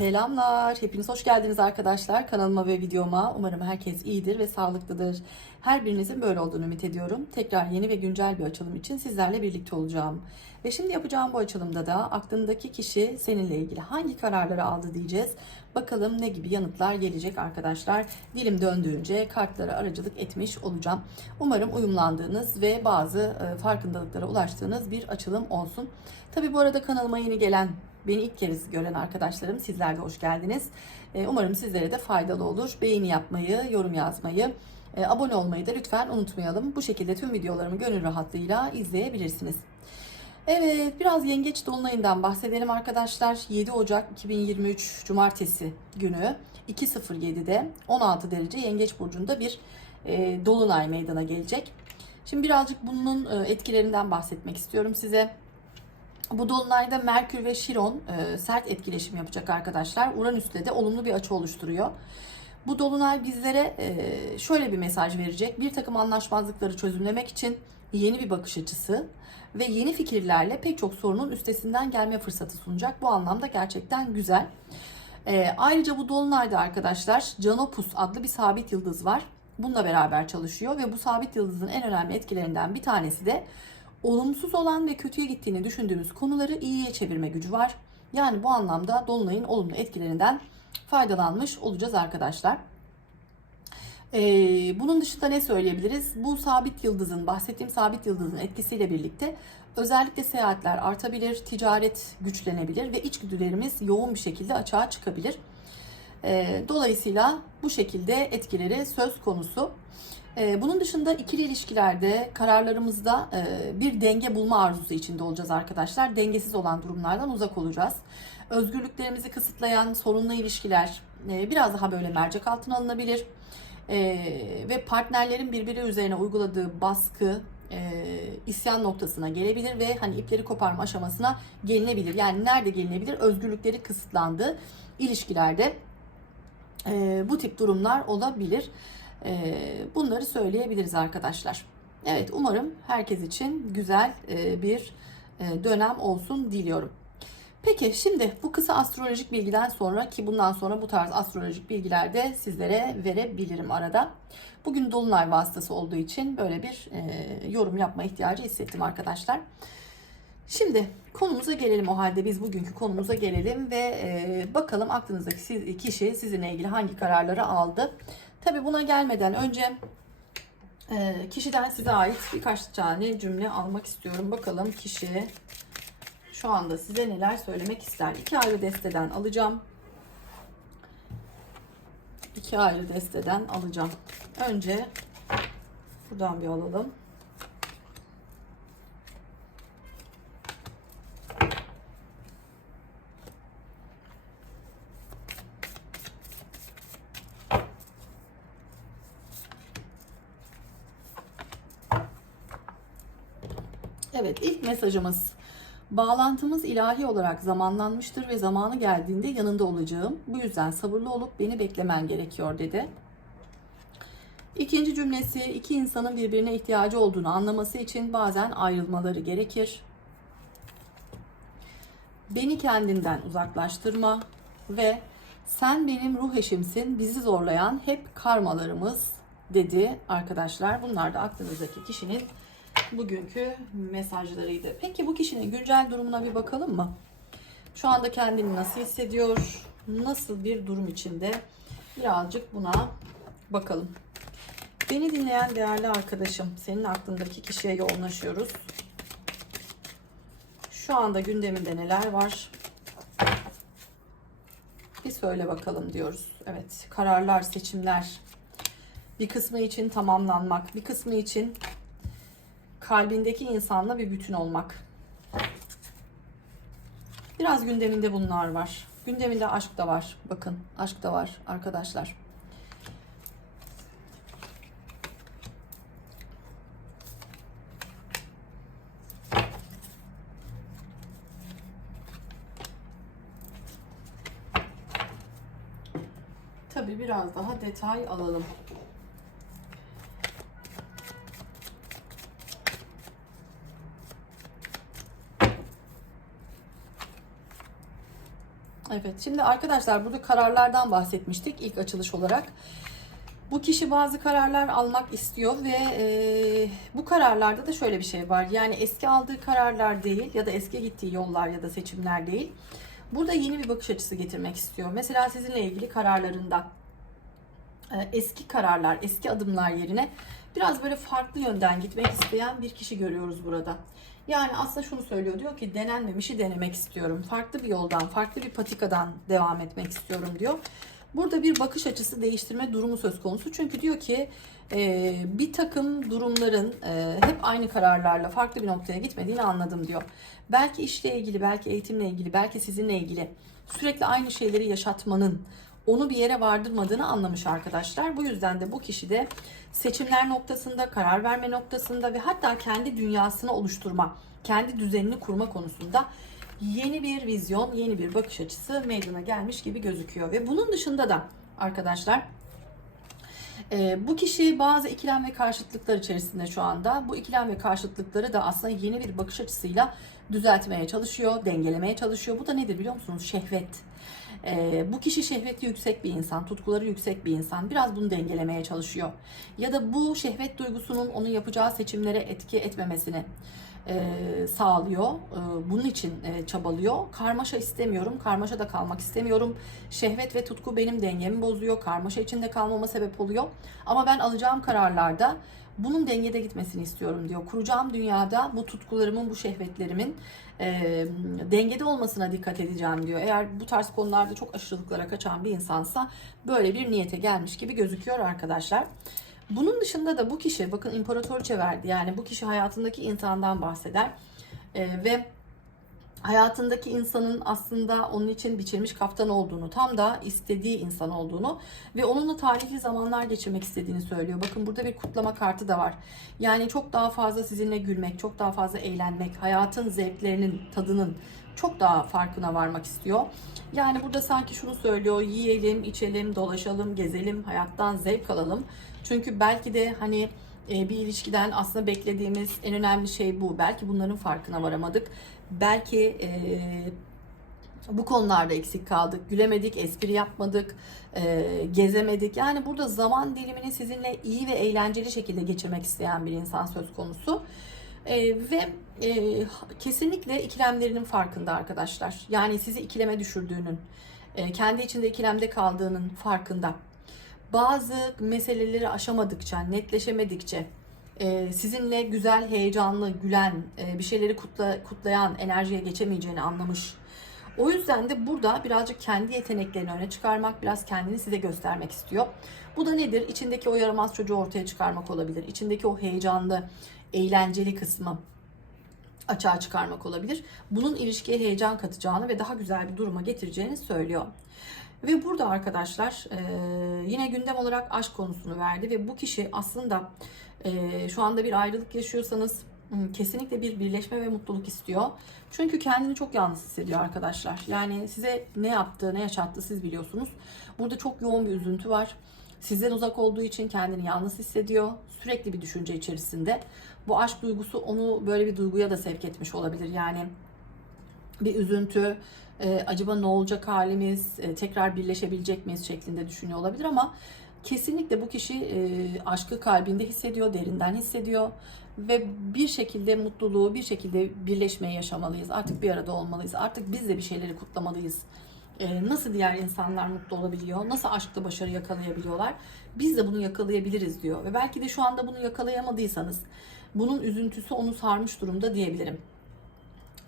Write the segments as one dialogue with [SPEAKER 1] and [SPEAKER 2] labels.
[SPEAKER 1] Selamlar. Hepiniz hoş geldiniz arkadaşlar. Kanalıma ve videoma. Umarım herkes iyidir ve sağlıklıdır. Her birinizin böyle olduğunu ümit ediyorum. Tekrar yeni ve güncel bir açılım için sizlerle birlikte olacağım. Ve şimdi yapacağım bu açılımda da aklındaki kişi seninle ilgili hangi kararları aldı diyeceğiz. Bakalım ne gibi yanıtlar gelecek arkadaşlar. Dilim döndüğünce kartlara aracılık etmiş olacağım. Umarım uyumlandığınız ve bazı e, farkındalıklara ulaştığınız bir açılım olsun. Tabi bu arada kanalıma yeni gelen Beni ilk kez gören arkadaşlarım sizler de hoş geldiniz. E, Umarım sizlere de faydalı olur. Beğeni yapmayı, yorum yazmayı, e, abone olmayı da lütfen unutmayalım. Bu şekilde tüm videolarımı gönül rahatlığıyla izleyebilirsiniz. Evet, biraz yengeç dolunayından bahsedelim arkadaşlar. 7 Ocak 2023 Cumartesi günü 2.07'de 16 derece yengeç burcunda bir e, dolunay meydana gelecek. Şimdi birazcık bunun e, etkilerinden bahsetmek istiyorum size. Bu dolunayda Merkür ve Şiron e, sert etkileşim yapacak arkadaşlar. Uranüs'te de olumlu bir açı oluşturuyor. Bu dolunay bizlere e, şöyle bir mesaj verecek. Bir takım anlaşmazlıkları çözümlemek için yeni bir bakış açısı ve yeni fikirlerle pek çok sorunun üstesinden gelme fırsatı sunacak. Bu anlamda gerçekten güzel. E, ayrıca bu dolunayda arkadaşlar Canopus adlı bir sabit yıldız var. Bununla beraber çalışıyor ve bu sabit yıldızın en önemli etkilerinden bir tanesi de olumsuz olan ve kötüye gittiğini düşündüğünüz konuları iyiye çevirme gücü var. Yani bu anlamda dolunayın olumlu etkilerinden faydalanmış olacağız arkadaşlar. Ee, bunun dışında ne söyleyebiliriz? Bu sabit yıldızın, bahsettiğim sabit yıldızın etkisiyle birlikte özellikle seyahatler artabilir, ticaret güçlenebilir ve içgüdülerimiz yoğun bir şekilde açığa çıkabilir. Ee, dolayısıyla bu şekilde etkileri söz konusu. Ee, bunun dışında ikili ilişkilerde, kararlarımızda e, bir denge bulma arzusu içinde olacağız arkadaşlar. Dengesiz olan durumlardan uzak olacağız. Özgürlüklerimizi kısıtlayan sorunlu ilişkiler e, biraz daha böyle mercek altına alınabilir. E, ve partnerlerin birbiri üzerine uyguladığı baskı, isyan noktasına gelebilir ve hani ipleri koparma aşamasına gelinebilir. Yani nerede gelinebilir? Özgürlükleri kısıtlandığı ilişkilerde bu tip durumlar olabilir. Ee, bunları söyleyebiliriz arkadaşlar. Evet umarım herkes için güzel e, bir e, dönem olsun diliyorum. Peki şimdi bu kısa astrolojik bilgiden sonra ki bundan sonra bu tarz astrolojik bilgiler de sizlere verebilirim arada. Bugün Dolunay vasıtası olduğu için böyle bir e, yorum yapma ihtiyacı hissettim arkadaşlar. Şimdi konumuza gelelim o halde biz bugünkü konumuza gelelim ve bakalım aklınızdaki kişi sizinle ilgili hangi kararları aldı. Tabi buna gelmeden önce e, kişiden size ait birkaç tane cümle almak istiyorum. Bakalım kişi şu anda size neler söylemek ister. İki ayrı desteden alacağım. İki ayrı desteden alacağım. Önce buradan bir alalım. Evet ilk mesajımız Bağlantımız ilahi olarak zamanlanmıştır ve zamanı geldiğinde yanında olacağım. Bu yüzden sabırlı olup beni beklemen gerekiyor dedi. İkinci cümlesi iki insanın birbirine ihtiyacı olduğunu anlaması için bazen ayrılmaları gerekir. Beni kendinden uzaklaştırma ve sen benim ruh eşimsin, bizi zorlayan hep karmalarımız dedi arkadaşlar. Bunlar da aklınızdaki kişinin bugünkü mesajlarıydı. Peki bu kişinin güncel durumuna bir bakalım mı? Şu anda kendini nasıl hissediyor? Nasıl bir durum içinde? Birazcık buna bakalım. Beni dinleyen değerli arkadaşım, senin aklındaki kişiye yoğunlaşıyoruz. Şu anda gündeminde neler var? Bir söyle bakalım diyoruz. Evet, kararlar, seçimler. Bir kısmı için tamamlanmak, bir kısmı için kalbindeki insanla bir bütün olmak. Biraz gündeminde bunlar var. Gündeminde aşk da var. Bakın aşk da var arkadaşlar. Tabii biraz daha detay alalım. Evet, şimdi arkadaşlar burada kararlardan bahsetmiştik ilk açılış olarak. Bu kişi bazı kararlar almak istiyor ve e, bu kararlarda da şöyle bir şey var. Yani eski aldığı kararlar değil ya da eski gittiği yollar ya da seçimler değil. Burada yeni bir bakış açısı getirmek istiyor. Mesela sizinle ilgili kararlarında e, eski kararlar, eski adımlar yerine biraz böyle farklı yönden gitmek isteyen bir kişi görüyoruz burada. Yani aslında şunu söylüyor diyor ki denenmemişi denemek istiyorum. Farklı bir yoldan, farklı bir patikadan devam etmek istiyorum diyor. Burada bir bakış açısı değiştirme durumu söz konusu. Çünkü diyor ki e, bir takım durumların e, hep aynı kararlarla farklı bir noktaya gitmediğini anladım diyor. Belki işle ilgili, belki eğitimle ilgili, belki sizinle ilgili sürekli aynı şeyleri yaşatmanın onu bir yere vardırmadığını anlamış arkadaşlar. Bu yüzden de bu kişi de seçimler noktasında, karar verme noktasında ve hatta kendi dünyasını oluşturma, kendi düzenini kurma konusunda yeni bir vizyon, yeni bir bakış açısı meydana gelmiş gibi gözüküyor. Ve bunun dışında da arkadaşlar e, bu kişi bazı ikilem ve karşıtlıklar içerisinde şu anda. Bu ikilem ve karşıtlıkları da aslında yeni bir bakış açısıyla düzeltmeye çalışıyor, dengelemeye çalışıyor. Bu da nedir biliyor musunuz? Şehvet. E, bu kişi şehveti yüksek bir insan, tutkuları yüksek bir insan. Biraz bunu dengelemeye çalışıyor. Ya da bu şehvet duygusunun onun yapacağı seçimlere etki etmemesini e, sağlıyor. E, bunun için e, çabalıyor. Karmaşa istemiyorum. Karmaşa da kalmak istemiyorum. Şehvet ve tutku benim dengemi bozuyor. Karmaşa içinde kalmama sebep oluyor. Ama ben alacağım kararlarda bunun dengede gitmesini istiyorum diyor. Kuracağım dünyada bu tutkularımın, bu şehvetlerimin e, dengede olmasına dikkat edeceğim diyor. Eğer bu tarz konularda çok aşırılıklara kaçan bir insansa böyle bir niyete gelmiş gibi gözüküyor arkadaşlar. Bunun dışında da bu kişi bakın imparatoriçe verdi. Yani bu kişi hayatındaki insandan bahseder. Ee, ve hayatındaki insanın aslında onun için biçilmiş kaftan olduğunu, tam da istediği insan olduğunu ve onunla tarihli zamanlar geçirmek istediğini söylüyor. Bakın burada bir kutlama kartı da var. Yani çok daha fazla sizinle gülmek, çok daha fazla eğlenmek, hayatın zevklerinin, tadının çok daha farkına varmak istiyor. Yani burada sanki şunu söylüyor, yiyelim, içelim, dolaşalım, gezelim, hayattan zevk alalım. Çünkü belki de hani e, bir ilişkiden aslında beklediğimiz en önemli şey bu. Belki bunların farkına varamadık. Belki e, bu konularda eksik kaldık. Gülemedik, espri yapmadık, e, gezemedik. Yani burada zaman dilimini sizinle iyi ve eğlenceli şekilde geçirmek isteyen bir insan söz konusu. E, ve e, kesinlikle ikilemlerinin farkında arkadaşlar. Yani sizi ikileme düşürdüğünün, e, kendi içinde ikilemde kaldığının farkında bazı meseleleri aşamadıkça, netleşemedikçe sizinle güzel, heyecanlı, gülen, e, bir şeyleri kutla, kutlayan enerjiye geçemeyeceğini anlamış. O yüzden de burada birazcık kendi yeteneklerini öne çıkarmak, biraz kendini size göstermek istiyor. Bu da nedir? İçindeki o yaramaz çocuğu ortaya çıkarmak olabilir. İçindeki o heyecanlı, eğlenceli kısmı açığa çıkarmak olabilir. Bunun ilişkiye heyecan katacağını ve daha güzel bir duruma getireceğini söylüyor. Ve burada arkadaşlar e, yine gündem olarak aşk konusunu verdi ve bu kişi aslında e, şu anda bir ayrılık yaşıyorsanız kesinlikle bir birleşme ve mutluluk istiyor. Çünkü kendini çok yalnız hissediyor arkadaşlar. Yani size ne yaptı, ne yaşattı siz biliyorsunuz. Burada çok yoğun bir üzüntü var. Sizden uzak olduğu için kendini yalnız hissediyor. Sürekli bir düşünce içerisinde. Bu aşk duygusu onu böyle bir duyguya da sevk etmiş olabilir. Yani bir üzüntü, e, acaba ne olacak halimiz, e, tekrar birleşebilecek miyiz şeklinde düşünüyor olabilir ama kesinlikle bu kişi e, aşkı kalbinde hissediyor, derinden hissediyor ve bir şekilde mutluluğu, bir şekilde birleşmeyi yaşamalıyız. Artık bir arada olmalıyız. Artık biz de bir şeyleri kutlamalıyız. E, nasıl diğer insanlar mutlu olabiliyor? Nasıl aşkta başarı yakalayabiliyorlar? Biz de bunu yakalayabiliriz diyor. Ve belki de şu anda bunu yakalayamadıysanız bunun üzüntüsü onu sarmış durumda diyebilirim.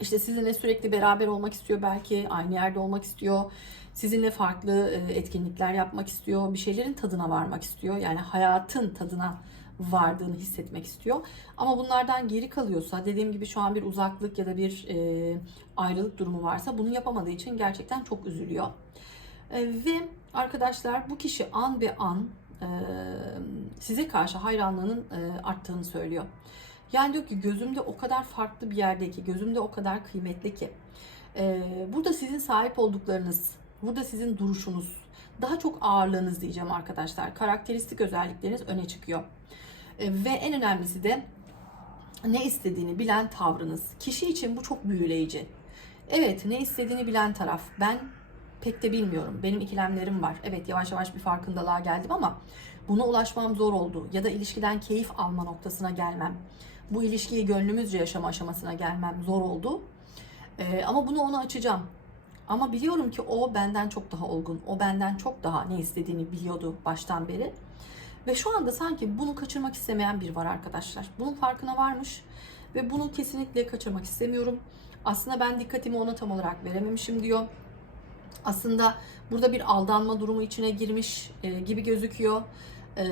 [SPEAKER 1] İşte sizinle sürekli beraber olmak istiyor belki, aynı yerde olmak istiyor. Sizinle farklı e, etkinlikler yapmak istiyor, bir şeylerin tadına varmak istiyor. Yani hayatın tadına vardığını hissetmek istiyor. Ama bunlardan geri kalıyorsa, dediğim gibi şu an bir uzaklık ya da bir e, ayrılık durumu varsa bunu yapamadığı için gerçekten çok üzülüyor. E, ve arkadaşlar bu kişi an be an e, size karşı hayranlığının e, arttığını söylüyor. Yani diyor ki gözümde o kadar farklı bir yerde ki, gözümde o kadar kıymetli ki. Ee, burada sizin sahip olduklarınız, burada sizin duruşunuz, daha çok ağırlığınız diyeceğim arkadaşlar. Karakteristik özellikleriniz öne çıkıyor. Ee, ve en önemlisi de ne istediğini bilen tavrınız. Kişi için bu çok büyüleyici. Evet, ne istediğini bilen taraf. Ben pek de bilmiyorum. Benim ikilemlerim var. Evet yavaş yavaş bir farkındalığa geldim ama buna ulaşmam zor oldu. Ya da ilişkiden keyif alma noktasına gelmem. Bu ilişkiyi gönlümüzce yaşama aşamasına gelmem zor oldu. Ee, ama bunu ona açacağım. Ama biliyorum ki o benden çok daha olgun. O benden çok daha ne istediğini biliyordu baştan beri. Ve şu anda sanki bunu kaçırmak istemeyen biri var arkadaşlar. Bunun farkına varmış ve bunu kesinlikle kaçırmak istemiyorum. Aslında ben dikkatimi ona tam olarak verememişim diyor. Aslında burada bir aldanma durumu içine girmiş e, gibi gözüküyor. E,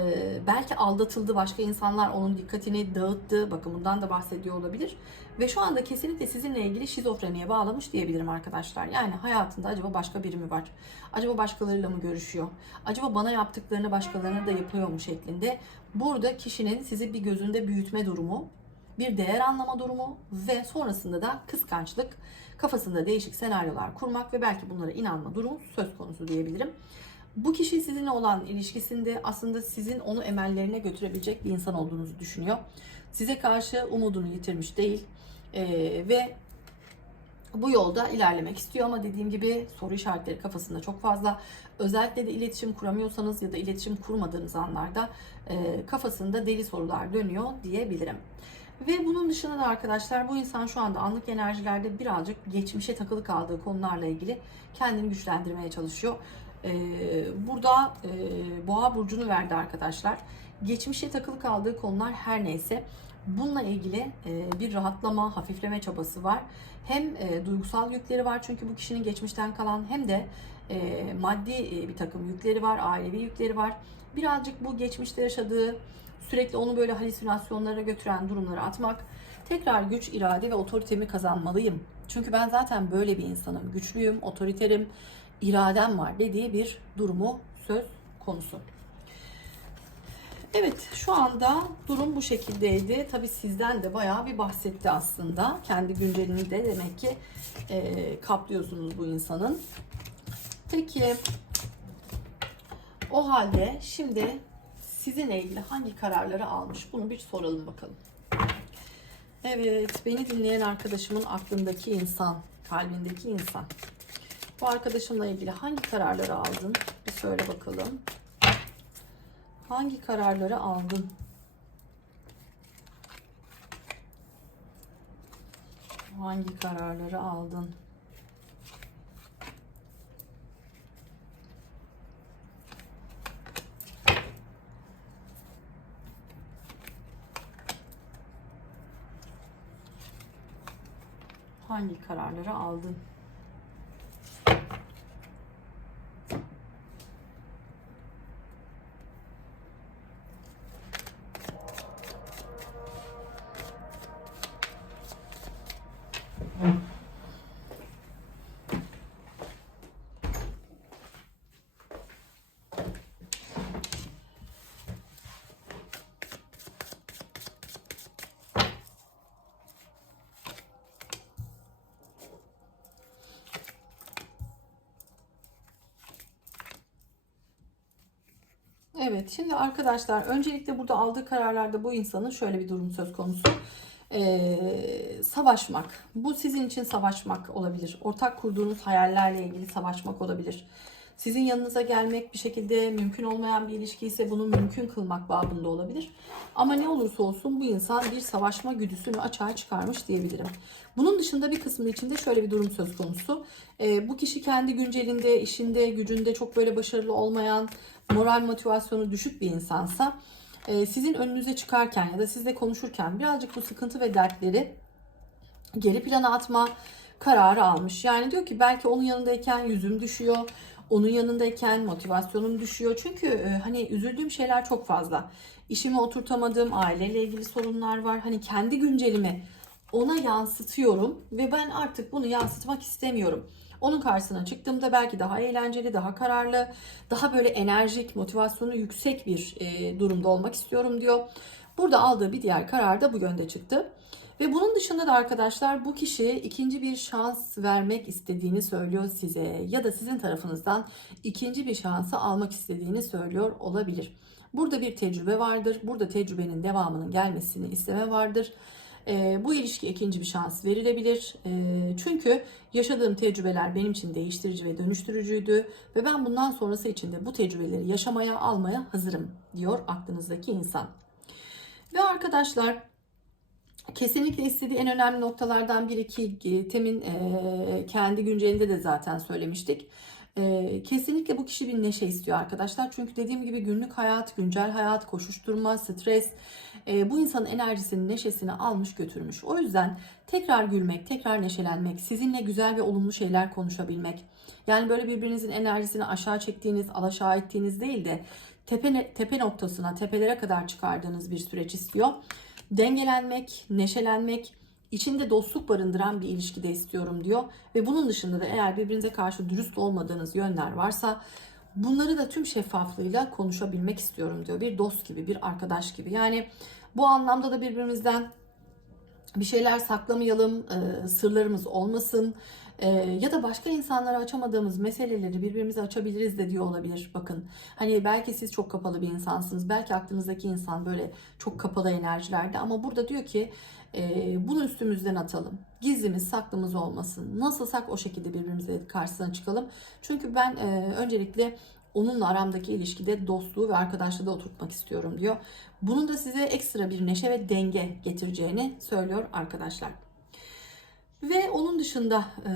[SPEAKER 1] belki aldatıldı, başka insanlar onun dikkatini dağıttı. Bakın da bahsediyor olabilir. Ve şu anda kesinlikle sizinle ilgili şizofreniye bağlamış diyebilirim arkadaşlar. Yani hayatında acaba başka biri mi var? Acaba başkalarıyla mı görüşüyor? Acaba bana yaptıklarını başkalarına da yapıyor mu şeklinde. Burada kişinin sizi bir gözünde büyütme durumu, bir değer anlama durumu ve sonrasında da kıskançlık, kafasında değişik senaryolar kurmak ve belki bunlara inanma durumu söz konusu diyebilirim. Bu kişi sizinle olan ilişkisinde aslında sizin onu emellerine götürebilecek bir insan olduğunuzu düşünüyor. Size karşı umudunu yitirmiş değil Ee, ve bu yolda ilerlemek istiyor ama dediğim gibi soru işaretleri kafasında çok fazla. Özellikle de iletişim kuramıyorsanız ya da iletişim kurmadığınız anlarda e, kafasında deli sorular dönüyor diyebilirim. Ve bunun dışında da arkadaşlar bu insan şu anda anlık enerjilerde birazcık geçmişe takılı kaldığı konularla ilgili kendini güçlendirmeye çalışıyor. Ee, burada e, boğa burcunu verdi arkadaşlar. Geçmişe takılı kaldığı konular her neyse bununla ilgili e, bir rahatlama, hafifleme çabası var. Hem e, duygusal yükleri var çünkü bu kişinin geçmişten kalan hem de maddi bir takım yükleri var, ailevi yükleri var. Birazcık bu geçmişte yaşadığı sürekli onu böyle halüsinasyonlara götüren durumları atmak. Tekrar güç, irade ve otoritemi kazanmalıyım. Çünkü ben zaten böyle bir insanım. Güçlüyüm, otoriterim, iradem var dediği bir durumu söz konusu. Evet şu anda durum bu şekildeydi. Tabi sizden de bayağı bir bahsetti aslında. Kendi güncelini de demek ki e, kaplıyorsunuz bu insanın. Peki o halde şimdi sizinle ilgili hangi kararları almış? Bunu bir soralım bakalım. Evet, beni dinleyen arkadaşımın aklındaki insan, kalbindeki insan. Bu arkadaşımla ilgili hangi kararları aldın? Bir söyle bakalım. Hangi kararları aldın? Hangi kararları aldın? Hangi kararları aldın? Evet, şimdi arkadaşlar öncelikle burada aldığı kararlarda bu insanın şöyle bir durum söz konusu. Ee, savaşmak. Bu sizin için savaşmak olabilir. Ortak kurduğunuz hayallerle ilgili savaşmak olabilir. Sizin yanınıza gelmek bir şekilde mümkün olmayan bir ilişki ise bunu mümkün kılmak babında olabilir. Ama ne olursa olsun bu insan bir savaşma güdüsünü açığa çıkarmış diyebilirim. Bunun dışında bir kısmı içinde şöyle bir durum söz konusu. Ee, bu kişi kendi güncelinde, işinde, gücünde çok böyle başarılı olmayan, moral motivasyonu düşük bir insansa e, sizin önünüze çıkarken ya da sizle konuşurken birazcık bu sıkıntı ve dertleri geri plana atma kararı almış. Yani diyor ki belki onun yanındayken yüzüm düşüyor. Onun yanındayken motivasyonum düşüyor. Çünkü e, hani üzüldüğüm şeyler çok fazla. İşimi oturtamadığım, aileyle ilgili sorunlar var. Hani kendi güncelimi ona yansıtıyorum ve ben artık bunu yansıtmak istemiyorum. Onun karşısına çıktığımda belki daha eğlenceli, daha kararlı, daha böyle enerjik, motivasyonu yüksek bir e, durumda olmak istiyorum diyor. Burada aldığı bir diğer karar da bu yönde çıktı. Ve bunun dışında da arkadaşlar bu kişi ikinci bir şans vermek istediğini söylüyor size ya da sizin tarafınızdan ikinci bir şansı almak istediğini söylüyor olabilir. Burada bir tecrübe vardır. Burada tecrübenin devamının gelmesini isteme vardır. E, bu ilişkiye ikinci bir şans verilebilir. E, çünkü yaşadığım tecrübeler benim için değiştirici ve dönüştürücüydü ve ben bundan sonrası için de bu tecrübeleri yaşamaya, almaya hazırım diyor aklınızdaki insan. Ve arkadaşlar kesinlikle istediği en önemli noktalardan biri ki Tem'in e, kendi güncelinde de zaten söylemiştik. E, kesinlikle bu kişi bir neşe istiyor arkadaşlar. Çünkü dediğim gibi günlük hayat, güncel hayat, koşuşturma, stres e, bu insanın enerjisini, neşesini almış götürmüş. O yüzden tekrar gülmek, tekrar neşelenmek, sizinle güzel ve olumlu şeyler konuşabilmek. Yani böyle birbirinizin enerjisini aşağı çektiğiniz, alaşağı ettiğiniz değil de tepe, tepe noktasına, tepelere kadar çıkardığınız bir süreç istiyor. Dengelenmek, neşelenmek, içinde dostluk barındıran bir ilişkide istiyorum diyor. Ve bunun dışında da eğer birbirinize karşı dürüst olmadığınız yönler varsa bunları da tüm şeffaflığıyla konuşabilmek istiyorum diyor. Bir dost gibi, bir arkadaş gibi. Yani bu anlamda da birbirimizden bir şeyler saklamayalım, e, sırlarımız olmasın e, ya da başka insanlara açamadığımız meseleleri birbirimize açabiliriz de diyor olabilir. Bakın hani belki siz çok kapalı bir insansınız, belki aklınızdaki insan böyle çok kapalı enerjilerde ama burada diyor ki e, bunu üstümüzden atalım. Gizlimiz, saklımız olmasın. Nasılsak o şekilde birbirimize karşısına çıkalım. Çünkü ben e, öncelikle onunla aramdaki ilişkide dostluğu ve arkadaşlığı da oturtmak istiyorum diyor. Bunun da size ekstra bir neşe ve denge getireceğini söylüyor arkadaşlar. Ve onun dışında e,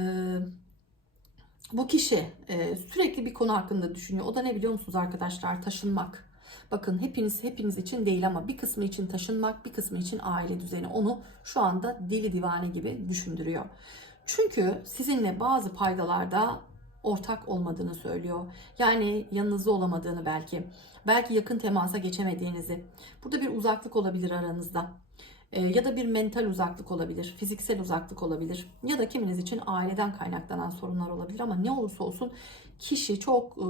[SPEAKER 1] bu kişi e, sürekli bir konu hakkında düşünüyor. O da ne biliyor musunuz arkadaşlar? Taşınmak. Bakın hepiniz hepiniz için değil ama bir kısmı için taşınmak, bir kısmı için aile düzeni onu şu anda deli divane gibi düşündürüyor. Çünkü sizinle bazı paydalarda ortak olmadığını söylüyor. Yani yanınızda olamadığını belki. Belki yakın temasa geçemediğinizi. Burada bir uzaklık olabilir aranızda. Ee, ya da bir mental uzaklık olabilir, fiziksel uzaklık olabilir ya da kiminiz için aileden kaynaklanan sorunlar olabilir ama ne olursa olsun kişi çok e,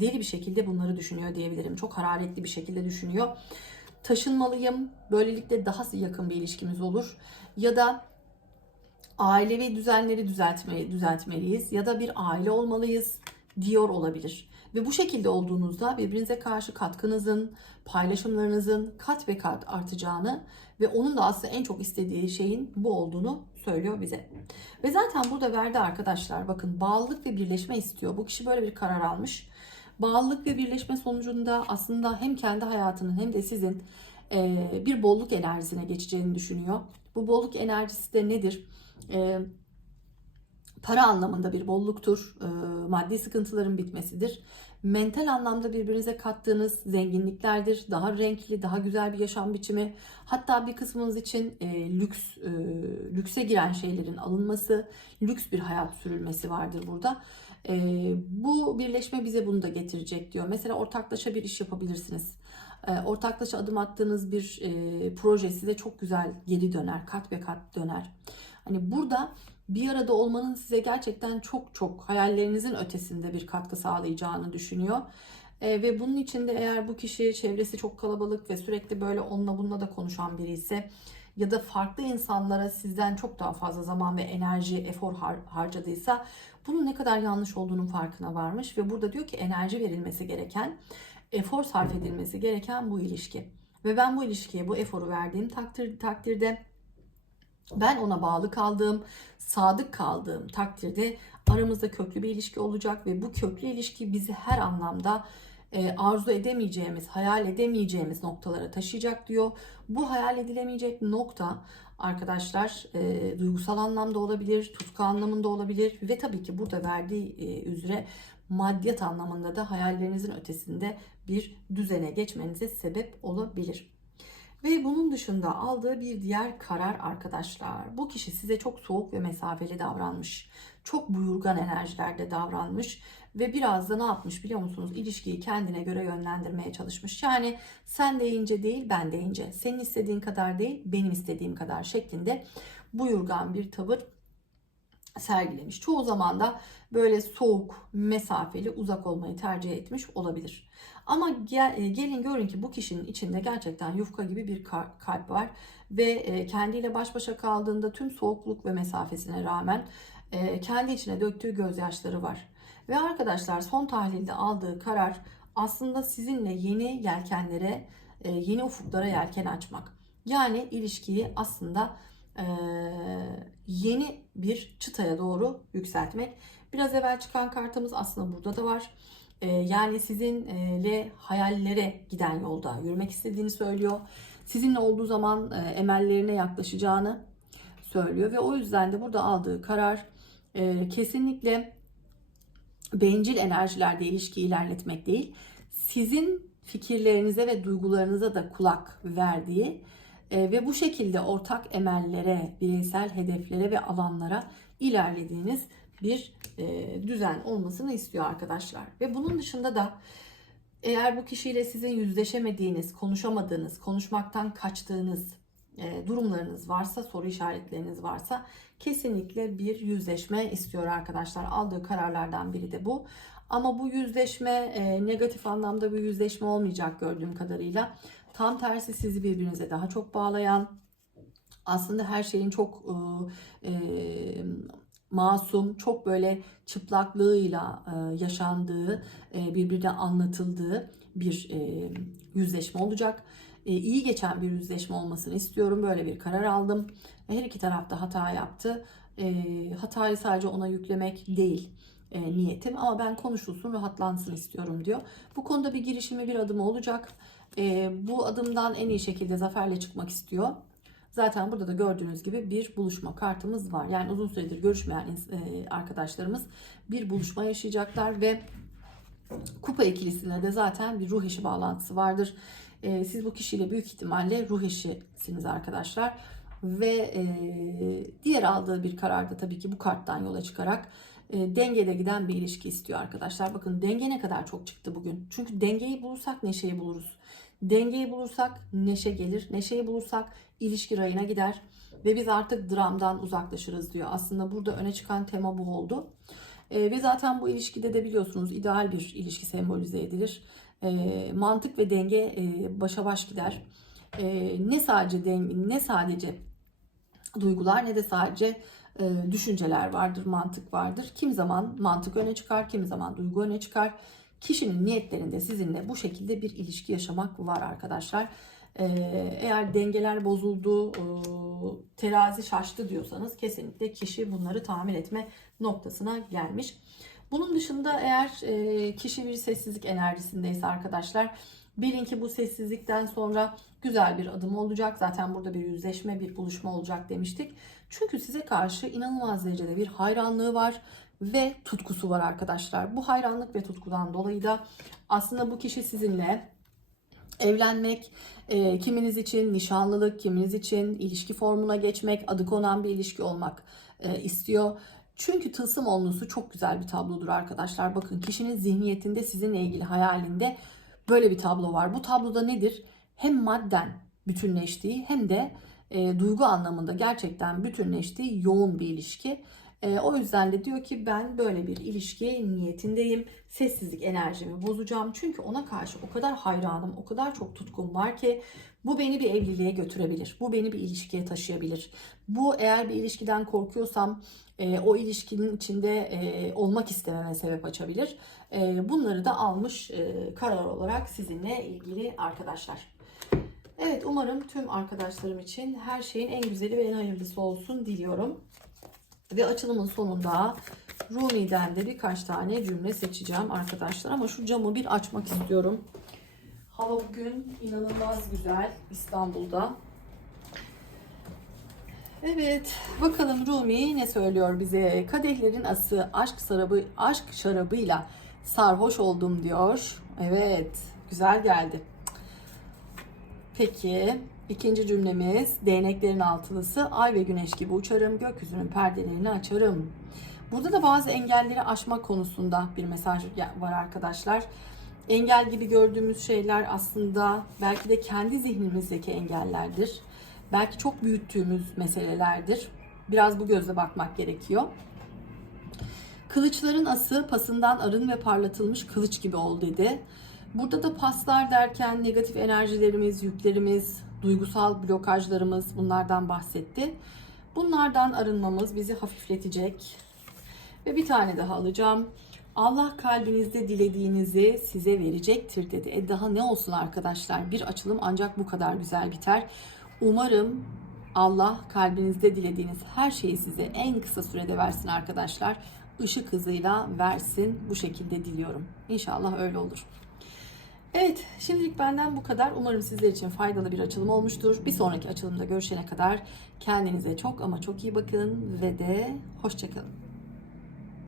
[SPEAKER 1] deli bir şekilde bunları düşünüyor diyebilirim. Çok hararetli bir şekilde düşünüyor. Taşınmalıyım, böylelikle daha yakın bir ilişkimiz olur ya da ailevi düzenleri düzeltmeli, düzeltmeliyiz ya da bir aile olmalıyız diyor olabilir. Ve bu şekilde olduğunuzda birbirinize karşı katkınızın, paylaşımlarınızın kat ve kat artacağını ve onun da aslında en çok istediği şeyin bu olduğunu söylüyor bize. Ve zaten burada verdi arkadaşlar bakın bağlılık ve birleşme istiyor. Bu kişi böyle bir karar almış. Bağlılık ve birleşme sonucunda aslında hem kendi hayatının hem de sizin bir bolluk enerjisine geçeceğini düşünüyor. Bu bolluk enerjisi de nedir? Para anlamında bir bolluktur, maddi sıkıntıların bitmesidir. Mental anlamda birbirinize kattığınız zenginliklerdir. Daha renkli, daha güzel bir yaşam biçimi. Hatta bir kısmınız için e, lüks, e, lükse giren şeylerin alınması, lüks bir hayat sürülmesi vardır burada. E, bu birleşme bize bunu da getirecek diyor. Mesela ortaklaşa bir iş yapabilirsiniz. E, ortaklaşa adım attığınız bir e, proje size çok güzel geri döner, kat ve kat döner. Hani burada bir arada olmanın size gerçekten çok çok hayallerinizin ötesinde bir katkı sağlayacağını düşünüyor. E, ve bunun için de eğer bu kişi çevresi çok kalabalık ve sürekli böyle onunla bununla da konuşan biri ise ya da farklı insanlara sizden çok daha fazla zaman ve enerji, efor har- harcadıysa bunun ne kadar yanlış olduğunun farkına varmış ve burada diyor ki enerji verilmesi gereken, efor sarf edilmesi gereken bu ilişki. Ve ben bu ilişkiye bu eforu verdiğim takdir, takdirde ben ona bağlı kaldığım, sadık kaldığım takdirde aramızda köklü bir ilişki olacak ve bu köklü ilişki bizi her anlamda e, arzu edemeyeceğimiz, hayal edemeyeceğimiz noktalara taşıyacak diyor. Bu hayal edilemeyecek nokta arkadaşlar e, duygusal anlamda olabilir, tutku anlamında olabilir ve tabii ki burada verdiği e, üzere maddiyat anlamında da hayallerinizin ötesinde bir düzene geçmenize sebep olabilir. Ve bunun dışında aldığı bir diğer karar arkadaşlar. Bu kişi size çok soğuk ve mesafeli davranmış. Çok buyurgan enerjilerde davranmış ve biraz da ne yapmış biliyor musunuz? İlişkiyi kendine göre yönlendirmeye çalışmış. Yani sen deyince değil ben deyince, senin istediğin kadar değil benim istediğim kadar şeklinde buyurgan bir tavır sergilemiş. Çoğu zaman da böyle soğuk, mesafeli, uzak olmayı tercih etmiş olabilir. Ama e, gelin görün ki bu kişinin içinde gerçekten yufka gibi bir kalp var ve e, kendiyle baş başa kaldığında tüm soğukluk ve mesafesine rağmen e, kendi içine döktüğü gözyaşları var. Ve arkadaşlar son tahlilde aldığı karar aslında sizinle yeni yelkenlere, yeni ufuklara yelken açmak. Yani ilişkiyi aslında yeni bir çıtaya doğru yükseltmek. Biraz evvel çıkan kartımız aslında burada da var. E, yani sizinle hayallere giden yolda yürümek istediğini söylüyor. Sizinle olduğu zaman e, emellerine yaklaşacağını söylüyor ve o yüzden de burada aldığı karar e, kesinlikle bencil enerjilerde ilişkiyi ilerletmek değil. Sizin fikirlerinize ve duygularınıza da kulak verdiği e, ve bu şekilde ortak emellere, bireysel hedeflere ve alanlara ilerlediğiniz bir e, düzen olmasını istiyor arkadaşlar. Ve bunun dışında da eğer bu kişiyle sizin yüzleşemediğiniz, konuşamadığınız, konuşmaktan kaçtığınız e, durumlarınız varsa, soru işaretleriniz varsa kesinlikle bir yüzleşme istiyor arkadaşlar. Aldığı kararlardan biri de bu. Ama bu yüzleşme e, negatif anlamda bir yüzleşme olmayacak gördüğüm kadarıyla. Tam tersi sizi birbirinize daha çok bağlayan, aslında her şeyin çok e, e, masum, çok böyle çıplaklığıyla e, yaşandığı, e, birbirine anlatıldığı bir e, yüzleşme olacak. E, iyi geçen bir yüzleşme olmasını istiyorum. Böyle bir karar aldım. Her iki taraf da hata yaptı. E, hatayı sadece ona yüklemek değil niyetim ama ben konuşulsun, rahatlansın istiyorum diyor. Bu konuda bir girişimi, bir adımı olacak. Bu adımdan en iyi şekilde zaferle çıkmak istiyor. Zaten burada da gördüğünüz gibi bir buluşma kartımız var. Yani uzun süredir görüşmeyen e, arkadaşlarımız bir buluşma yaşayacaklar ve kupa ikilisinde de zaten bir ruh eşi bağlantısı vardır. E, siz bu kişiyle büyük ihtimalle ruh eşisiniz arkadaşlar. Ve e, diğer aldığı bir kararda tabii ki bu karttan yola çıkarak dengede giden bir ilişki istiyor arkadaşlar. Bakın denge ne kadar çok çıktı bugün. Çünkü dengeyi bulursak neşeyi buluruz. Dengeyi bulursak neşe gelir. Neşeyi bulursak ilişki rayına gider. Ve biz artık dramdan uzaklaşırız diyor. Aslında burada öne çıkan tema bu oldu. E, ve zaten bu ilişkide de biliyorsunuz ideal bir ilişki sembolize edilir. E, mantık ve denge e, başa baş gider. E, ne sadece denge, ne sadece duygular ne de sadece e, düşünceler vardır, mantık vardır. Kim zaman mantık öne çıkar, kim zaman duygu öne çıkar. Kişinin niyetlerinde sizinle bu şekilde bir ilişki yaşamak var arkadaşlar. E, eğer dengeler bozuldu, terazi şaştı diyorsanız kesinlikle kişi bunları tamir etme noktasına gelmiş. Bunun dışında eğer e, kişi bir sessizlik enerjisindeyse arkadaşlar bilin ki bu sessizlikten sonra güzel bir adım olacak. Zaten burada bir yüzleşme, bir buluşma olacak demiştik. Çünkü size karşı inanılmaz derecede bir hayranlığı var ve tutkusu var arkadaşlar. Bu hayranlık ve tutkudan dolayı da aslında bu kişi sizinle evlenmek, e, kiminiz için nişanlılık, kiminiz için ilişki formuna geçmek, adı konan bir ilişki olmak e, istiyor. Çünkü tılsım onlusu çok güzel bir tablodur arkadaşlar. Bakın kişinin zihniyetinde sizinle ilgili hayalinde böyle bir tablo var. Bu tabloda nedir? Hem madden bütünleştiği hem de e, duygu anlamında gerçekten bütünleştiği yoğun bir ilişki. E, o yüzden de diyor ki ben böyle bir ilişki niyetindeyim. Sessizlik enerjimi bozacağım. Çünkü ona karşı o kadar hayranım, o kadar çok tutkum var ki bu beni bir evliliğe götürebilir. Bu beni bir ilişkiye taşıyabilir. Bu eğer bir ilişkiden korkuyorsam e, o ilişkinin içinde e, olmak istememe sebep açabilir. E, bunları da almış e, karar olarak sizinle ilgili arkadaşlar. Evet umarım tüm arkadaşlarım için her şeyin en güzeli ve en hayırlısı olsun diliyorum. Ve açılımın sonunda Rumi'den de birkaç tane cümle seçeceğim arkadaşlar. Ama şu camı bir açmak istiyorum. Hava bugün inanılmaz güzel İstanbul'da. Evet, bakalım Rumi ne söylüyor bize? Kadehlerin ası aşk sarabı aşk şarabıyla sarhoş oldum diyor. Evet, güzel geldi. Peki, ikinci cümlemiz değneklerin altılısı ay ve güneş gibi uçarım, gökyüzünün perdelerini açarım. Burada da bazı engelleri aşmak konusunda bir mesaj var arkadaşlar. Engel gibi gördüğümüz şeyler aslında belki de kendi zihnimizdeki engellerdir. Belki çok büyüttüğümüz meselelerdir. Biraz bu gözle bakmak gerekiyor. Kılıçların ası pasından arın ve parlatılmış kılıç gibi ol dedi. Burada da paslar derken negatif enerjilerimiz, yüklerimiz, duygusal blokajlarımız bunlardan bahsetti. Bunlardan arınmamız bizi hafifletecek. Ve bir tane daha alacağım. Allah kalbinizde dilediğinizi size verecektir dedi. E daha ne olsun arkadaşlar? Bir açılım ancak bu kadar güzel biter. Umarım Allah kalbinizde dilediğiniz her şeyi size en kısa sürede versin arkadaşlar. Işık hızıyla versin. Bu şekilde diliyorum. İnşallah öyle olur. Evet, şimdilik benden bu kadar. Umarım sizler için faydalı bir açılım olmuştur. Bir sonraki açılımda görüşene kadar kendinize çok ama çok iyi bakın ve de hoşçakalın.